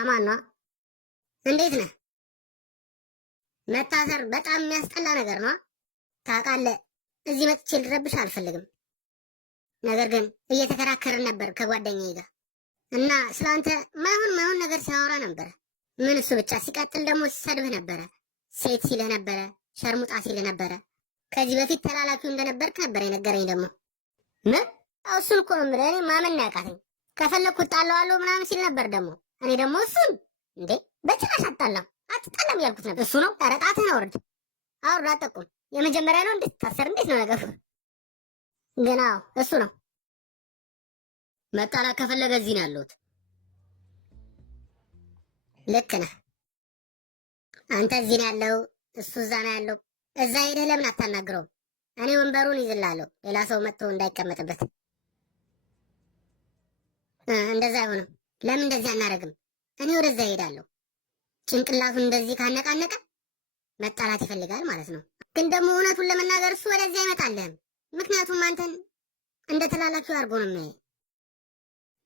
አማን ነው። እንዴት ነህ? መታሰር በጣም የሚያስጠላ ነገር ነው ታውቃለህ። እዚህ መጥቼ ልረብሽ አልፈልግም። ነገር ግን እየተከራከርን ነበር ከጓደኛዬ ጋር እና ስላንተ ማይሆን ነገር ሲያወራ ነበር። ምን እሱ ብቻ ሲቀጥል ደግሞ ሲሰድብህ ነበረ። ሴት ሲልህ ነበረ፣ ሸርሙጣ ሲልህ ነበረ። ከዚህ በፊት ተላላኪው እንደነበርክ ነበር የነገረኝ። ደግሞ ምን እሱን እኮ ነው የምልህ። እኔ ማመን ነው ያቃተኝ። ከፈለኩት ጣለዋለሁ ምናምን ሲል ነበር። ደግሞ እኔ ደግሞ እሱን እንዴ በጭራሽ አጣላም አትጣላም ያልኩት ነበር። እሱ ነው ኧረ ጣትህን አውርድ አጠቁም። የመጀመሪያ ነው እንድትታሰር እንዴት ነው ነገሩ? ግን አዎ እሱ ነው። መጣላት ከፈለገ እዚህ ነው ያለሁት። ልክ ነህ አንተ። እዚህ ነው ያለው፣ እሱ እዛ ነው ያለው። እዛ ሄደህ ለምን አታናግረውም? እኔ ወንበሩን ይዝላለሁ፣ ሌላ ሰው መጥቶ እንዳይቀመጥበት። እንደዛ አይሆንም። ለምን እንደዚህ አናደርግም? እኔ ወደዛ ሄዳለሁ። ጭንቅላቱን እንደዚህ ካነቃነቀ መጣላት ይፈልጋል ማለት ነው። ግን ደግሞ እውነቱን ለመናገር እሱ ወደዚያ አይመጣልህም። ምክንያቱም አንተን እንደ ተላላኪው አድርጎ ነው የሚያየው።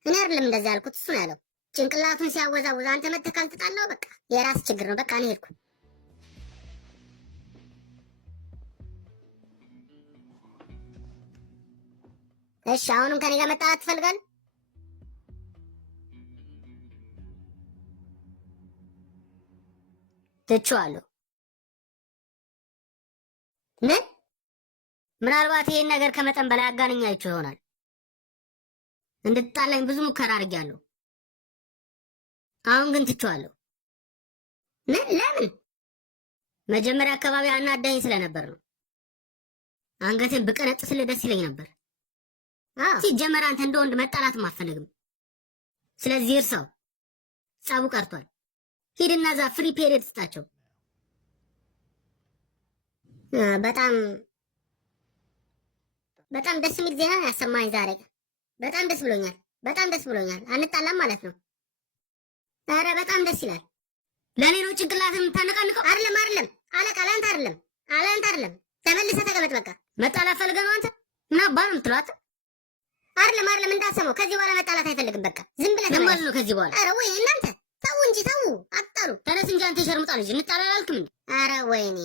እኔ አይደለም እንደዚህ ያልኩት፣ እሱ ነው ያለው። ጭንቅላቱን ሲያወዛውዝ አንተ መተህ ካልተጣላው በቃ የራስ ችግር ነው። በቃ እኔ ሄድኩ። እሺ አሁንም ከኔ ጋር መጣላት ትፈልጋለህ? ትቼዋለሁ። ምን? ምናልባት ይሄን ነገር ከመጠን በላይ አጋንኛችሁ ይሆናል። እንድትጣላኝ ብዙ ሙከራ አድርጌያለሁ። አሁን ግን ትቼዋለሁ። ምን? ለምን? መጀመሪያ አካባቢ አናዳኝ ስለነበር ነው። አንገቴን ብቀነጥስልህ ደስ ይለኝ ነበር። ሲጀመር አንተ እንደ ወንድ መጣላትም አትፈልግም። ስለዚህ እርሳው፣ ጸቡ ቀርቷል። ሂድና እዛ ፍሪ ፔሪየድ ስጣቸው። በጣም ደስ የሚል ዜና ያሰማኝ ዛሬ። በጣም ደስ ብሎኛል። በጣም ደስ ብሎኛል። አንጣላም ማለት ነው። ኧረ በጣም ደስ ይላል። ለኔ ነው ጭንቅላትን የምታነቃንቀው? አይደለም አለቃ፣ ለአንተ አይደለም። ተመልሰህ ተቀመጥ። በቃ መጣላት ፈልገህ ነው አንተ? ምን አባ ነው የምትሏት? አይደለም እንዳትሰማው። ከዚህ በኋላ መጣላት አይፈልግም። በቃ ዝም ብለህ ተመልስ ነው ከዚህ በኋላ። ኧረ ወይ እናንተ ተው እንጂ ተው፣ አጣሉ። ተነስ እንጂ አንተ ሸርሙጣ ልጅ፣ እንጣላ አላልክም? ኧረ ወይኔ